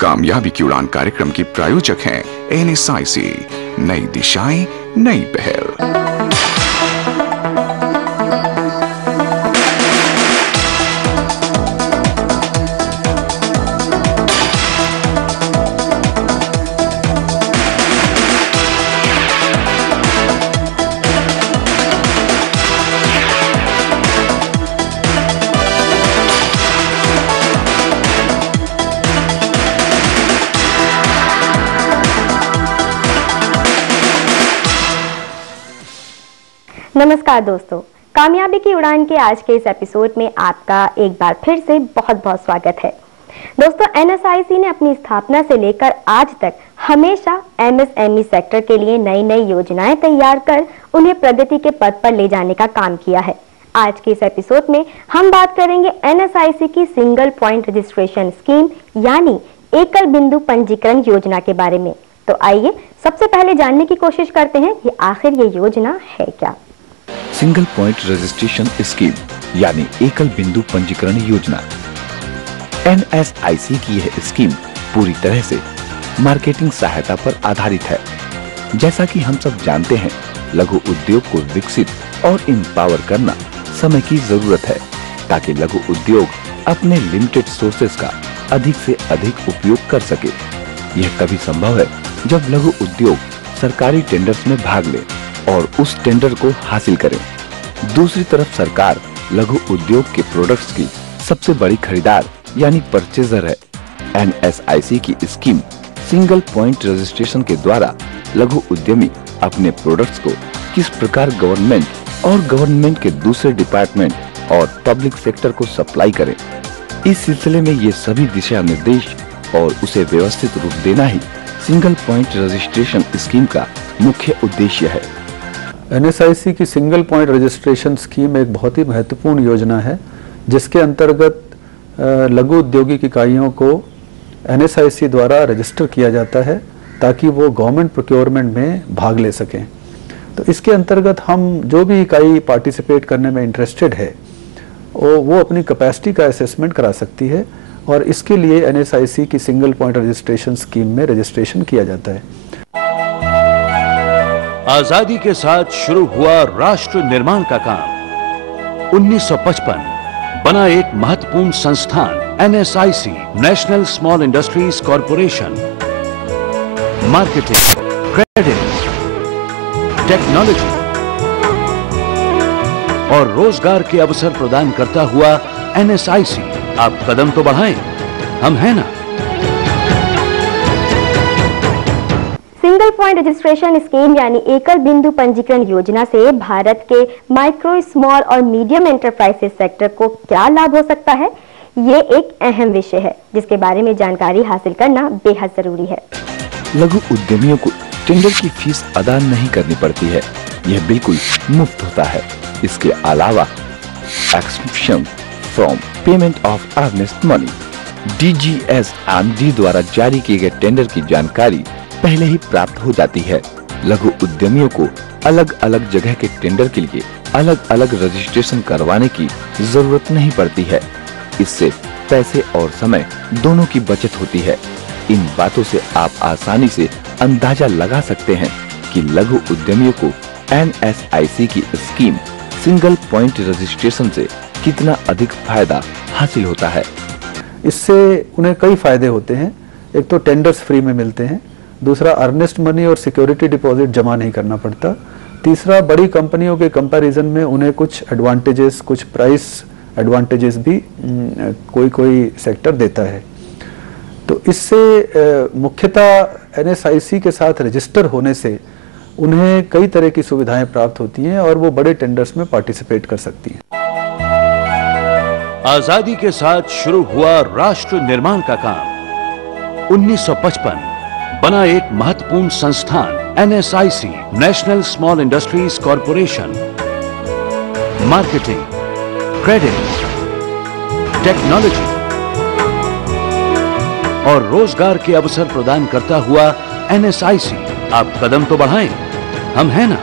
कामयाबी की उड़ान कार्यक्रम की प्रायोजक हैं NSIC, नई दिशाएं नई पहल। नमस्कार दोस्तों, कामयाबी की उड़ान के आज के इस एपिसोड में आपका एक बार फिर से बहुत बहुत स्वागत है। दोस्तों, NSIC ने अपनी स्थापना से लेकर आज तक हमेशा MSME सेक्टर के लिए नई नई योजनाएं तैयार कर उन्हें प्रगति के पथ पर ले जाने का काम किया है। आज के इस एपिसोड में हम बात करेंगे NSIC की सिंगल पॉइंट रजिस्ट्रेशन स्कीम यानी एकल बिंदु पंजीकरण योजना के बारे में। तो आइए सबसे पहले जानने की कोशिश करते हैं कि आखिर ये योजना है क्या। सिंगल पॉइंट रजिस्ट्रेशन स्कीम यानी एकल बिंदु पंजीकरण योजना। NSIC की यह स्कीम पूरी तरह से मार्केटिंग सहायता पर आधारित है। जैसा कि हम सब जानते हैं, लघु उद्योग को विकसित और एम्पावर करना समय की जरूरत है ताकि लघु उद्योग अपने लिमिटेड सोर्सेज का अधिक से अधिक उपयोग कर सके। यह तभी संभव है जब लघु उद्योग सरकारी टेंडर्स में भाग ले और उस टेंडर को हासिल करें। दूसरी तरफ सरकार लघु उद्योग के प्रोडक्ट्स की सबसे बड़ी खरीदार यानी परचेजर है। NSIC की स्कीम सिंगल पॉइंट रजिस्ट्रेशन के द्वारा लघु उद्यमी अपने प्रोडक्ट्स को किस प्रकार गवर्नमेंट और गवर्नमेंट के दूसरे डिपार्टमेंट और पब्लिक सेक्टर को सप्लाई करें, इस सिलसिले में ये सभी दिशा निर्देश और उसे व्यवस्थित रूप देना ही सिंगल पॉइंट रजिस्ट्रेशन स्कीम का मुख्य उद्देश्य है। NSIC की सिंगल पॉइंट रजिस्ट्रेशन स्कीम एक बहुत ही महत्वपूर्ण योजना है जिसके अंतर्गत लघु औद्योगिक इकाइयों को NSIC द्वारा रजिस्टर किया जाता है ताकि वो गवर्नमेंट प्रोक्योरमेंट में भाग ले सकें। तो इसके अंतर्गत हम जो भी इकाई पार्टिसिपेट करने में इंटरेस्टेड है वो अपनी कैपेसिटी का असेसमेंट करा सकती है और इसके लिए NSIC की सिंगल पॉइंट रजिस्ट्रेशन स्कीम में रजिस्ट्रेशन किया जाता है। आजादी के साथ शुरू हुआ राष्ट्र निर्माण का काम 1955 बना एक महत्वपूर्ण संस्थान NSIC, national small industries corporation. Marketing, credit, technology और रोजगार के अवसर प्रदान करता हुआ NSIC आप कदम तो बढ़ाएं, हम हैं ना। सिंगल पॉइंट रजिस्ट्रेशन स्कीम यानी एकल बिंदु पंजीकरण योजना से भारत के माइक्रो, स्मॉल और मीडियम एंटरप्राइजेस सेक्टर को क्या लाभ हो सकता है, ये एक अहम विषय है जिसके बारे में जानकारी हासिल करना बेहद जरूरी है। लघु उद्यमियों को टेंडर की फीस अदा नहीं करनी पड़ती है, यह बिल्कुल मुफ्त होता है। इसके अलावा exception from payment of earnest money DGS&D द्वारा जारी किए गए टेंडर की जानकारी पहले ही प्राप्त हो जाती है। लघु उद्यमियों को अलग अलग जगह के टेंडर के लिए अलग अलग रजिस्ट्रेशन करवाने की जरूरत नहीं पड़ती है। इससे पैसे और समय दोनों की बचत होती है। इन बातों से आप आसानी से अंदाजा लगा सकते हैं कि लघु उद्यमियों को NSIC की स्कीम सिंगल पॉइंट रजिस्ट्रेशन से कितना अधिक फायदा हासिल होता है। इससे उन्हें कई फायदे होते हैं। एक तो टेंडर्स फ्री में मिलते हैं, दूसरा अर्नेस्ट मनी और सिक्योरिटी डिपॉजिट जमा नहीं करना पड़ता, तीसरा बड़ी कंपनियों के कंपैरिजन में उन्हें कुछ एडवांटेजेस, कुछ प्राइस एडवांटेजेस भी कोई सेक्टर देता है। तो इससे मुख्यतः NSIC के साथ रजिस्टर होने से उन्हें कई तरह की सुविधाएं प्राप्त होती हैं और वो बड़े टेंडर्स में पार्टिसिपेट कर सकती हैं। आजादी के साथ शुरू हुआ राष्ट्र निर्माण का काम 1955 बना एक महत्वपूर्ण संस्थान NSIC, national small industries corporation. Marketing, credit, technology और रोजगार के अवसर प्रदान करता हुआ NSIC आप कदम तो बढ़ाएं, हम हैं ना।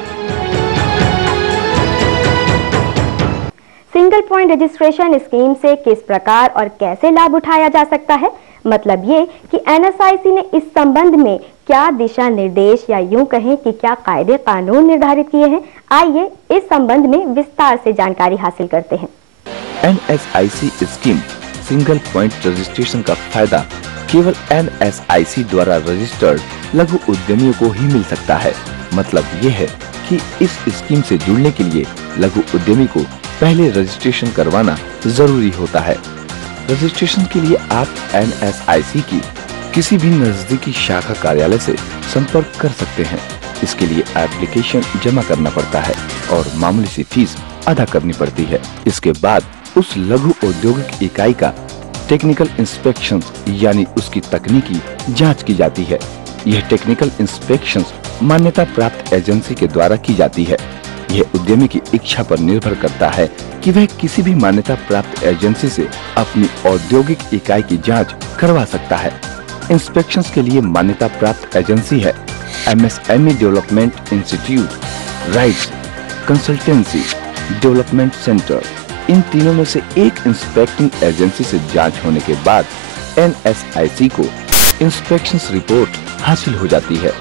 सिंगल पॉइंट रजिस्ट्रेशन स्कीम से किस प्रकार और कैसे लाभ उठाया जा सकता है, मतलब ये कि एनएसआईसी ने इस संबंध में क्या दिशा निर्देश या यूं कहें कि क्या कायदे कानून निर्धारित किए हैं, आइए इस संबंध में विस्तार से जानकारी हासिल करते हैं। NSIC scheme single point registration का फायदा केवल एनएसआईसी द्वारा रजिस्टर्ड लघु उद्यमियों को ही मिल सकता है। मतलब ये है कि इस स्कीम से जुड़ने के लिए लघु उद्यमी को पहले रजिस्ट्रेशन करवाना जरूरी होता है। रजिस्ट्रेशन के लिए आप एनएसआईसी की किसी भी नजदीकी शाखा कार्यालय से संपर्क कर सकते हैं। इसके लिए एप्लीकेशन जमा करना पड़ता है और मामूली सी फीस अदा करनी पड़ती है। इसके बाद उस लघु औद्योगिक इकाई का टेक्निकल इंस्पेक्शन यानी उसकी तकनीकी जांच की जाती है। यह टेक्निकल इंस्पेक्शन मान्यता प्राप्त एजेंसी के द्वारा की जाती है। यह उद्यमी की इच्छा पर निर्भर करता है कि वह किसी भी मान्यता प्राप्त एजेंसी से अपनी औद्योगिक इकाई की जांच करवा सकता है। इंस्पेक्शंस के लिए मान्यता प्राप्त एजेंसी है MSME development institute, RITES, consultancy, development centre. इन तीनों में से एक इंस्पेक्टिंग एजेंसी से जांच होने के बाद एनएसआईसी को इंस्पेक्शंस रिपोर्ट हासिल हो जाती है।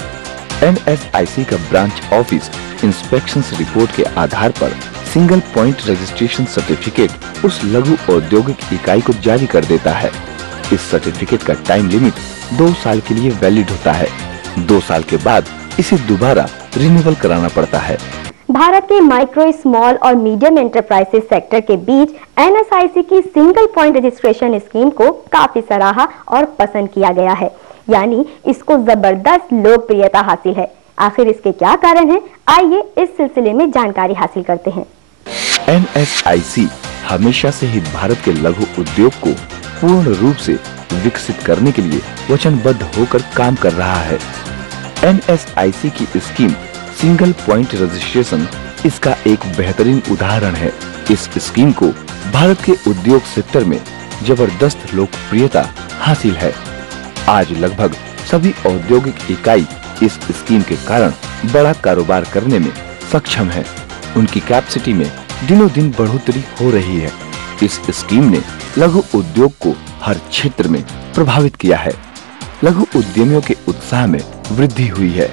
एनएसआईसी का ब्रांच ऑफिस इंस्पेक्शंस रिपोर्ट के आधार पर सिंगल पॉइंट रजिस्ट्रेशन सर्टिफिकेट उस लघु औद्योगिक इकाई को जारी कर देता है। इस सर्टिफिकेट का टाइम लिमिट 2 साल के लिए वैलिड होता है। 2 साल के बाद इसे दोबारा रिन्यूअल कराना पड़ता है। भारत के माइक्रो, स्मॉल और मीडियम एंटरप्राइजेस सेक्टर के बीच एनएसआईसी की सिंगल पॉइंट रजिस्ट्रेशन स्कीम को काफी सराहा और पसंद किया गया है, यानी इसको जबरदस्त लोकप्रियता हासिल है। आखिर इसके क्या कारण हैं? आइए इस सिलसिले में जानकारी हासिल करते हैं। एनएसआईसी हमेशा से ही भारत के लघु उद्योग को पूर्ण रूप से विकसित करने के लिए वचनबद्ध होकर काम कर रहा है। एनएसआईसी की स्कीम सिंगल पॉइंट रजिस्ट्रेशन इसका एक बेहतरीन उदाहरण है। इस स्कीम को भारत के उद्योग सेक्टर में जबरदस्त लोकप्रियता हासिल है। आज लगभग सभी औद्योगिक इकाई इस स्कीम के कारण बड़ा कारोबार करने में सक्षम है। उनकी कैपेसिटी में दिनों दिन बढ़ोतरी हो रही है। इस स्कीम ने लघु उद्योग को हर क्षेत्र में प्रभावित किया है। लघु उद्यमियों के उत्साह में वृद्धि हुई है।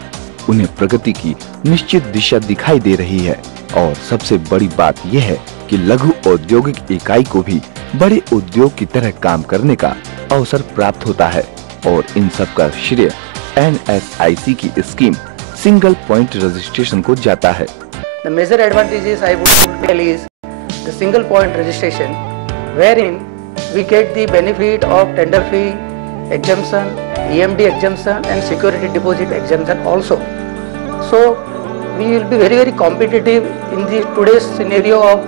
उन्हें प्रगति की निश्चित दिशा दिखाई दे रही है और सबसे बड़ी बात यह है कि लघु औद्योगिक इकाई को भी बड़े उद्योग की तरह काम करने का अवसर प्राप्त होता है और इन सब का श्रेय एनएसआईसी की स्कीम सिंगल पॉइंट रजिस्ट्रेशन को जाता है। The major advantages I would tell is the single point registration, wherein we get the benefit of tender fee exemption, EMD exemption and security deposit exemption also. So we will be very competitive in the today's scenario of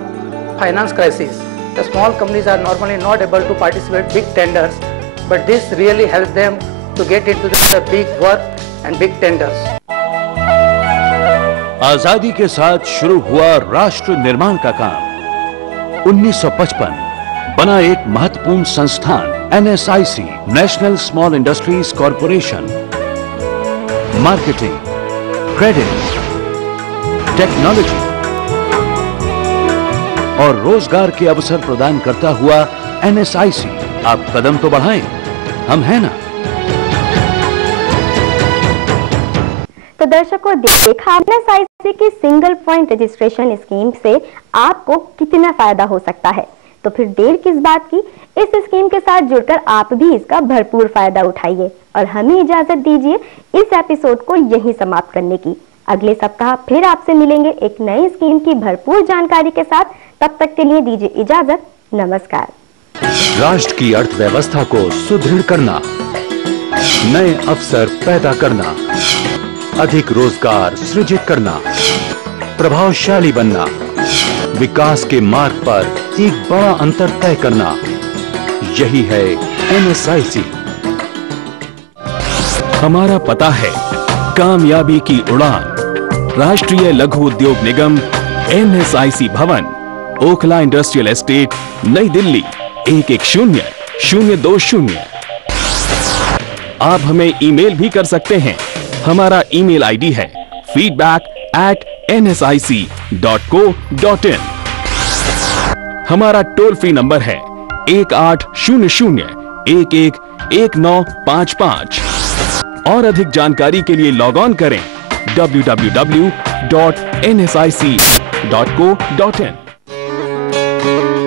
finance crisis. The small companies are normally not able to participate big tenders, but this really helps them to get into the big work and big tenders. आजादी के साथ शुरू हुआ राष्ट्र निर्माण का काम 1955 बना एक महत्वपूर्ण संस्थान NSIC, national small industries corporation. Marketing, credit, technology और रोजगार के अवसर प्रदान करता हुआ एनएसआईसी, आप कदम तो बढ़ाएं, हम हैं ना। तो दर्शकों, देखा एनएसआईसी की सिंगल पॉइंट रजिस्ट्रेशन स्कीम से आपको कितना फायदा हो सकता है, तो फिर देर किस बात की। इस स्कीम के साथ जुड़कर आप भी इसका भरपूर फायदा उठाइए और हमें इजाजत दीजिए इस एपिसोड को यहीं समाप्त करने की। अगले सप्ताह फिर आपसे मिलेंगे एक नई स्कीम की भरपूर जानकारी के साथ। तब तक के लिए दीजिए इजाजत। नमस्कार। राष्ट्र की अर्थव्यवस्था को सुदृढ़ करना, नए अवसर पैदा करना, अधिक रोजगार सृजित करना, प्रभावशाली बनना, विकास के मार्ग पर एक बड़ा अंतर तय करना, यही है एनएसआईसी। हमारा पता है कामयाबी की उड़ान, राष्ट्रीय लघु उद्योग निगम, एनएसआईसी भवन, ओखला इंडस्ट्रियल एस्टेट, नई दिल्ली 110020। आप हमें ईमेल भी कर सकते हैं। हमारा ईमेल आईडी है feedback@nsic.co.in। हमारा टोल फ्री नंबर है 1800 11 1955। और अधिक जानकारी के लिए लॉग ऑन करें www.nsic.co.in।